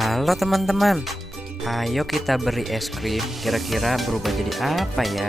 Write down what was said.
Halo teman-teman, ayo kita beri es krim. Kira-kira berubah jadi apa ya?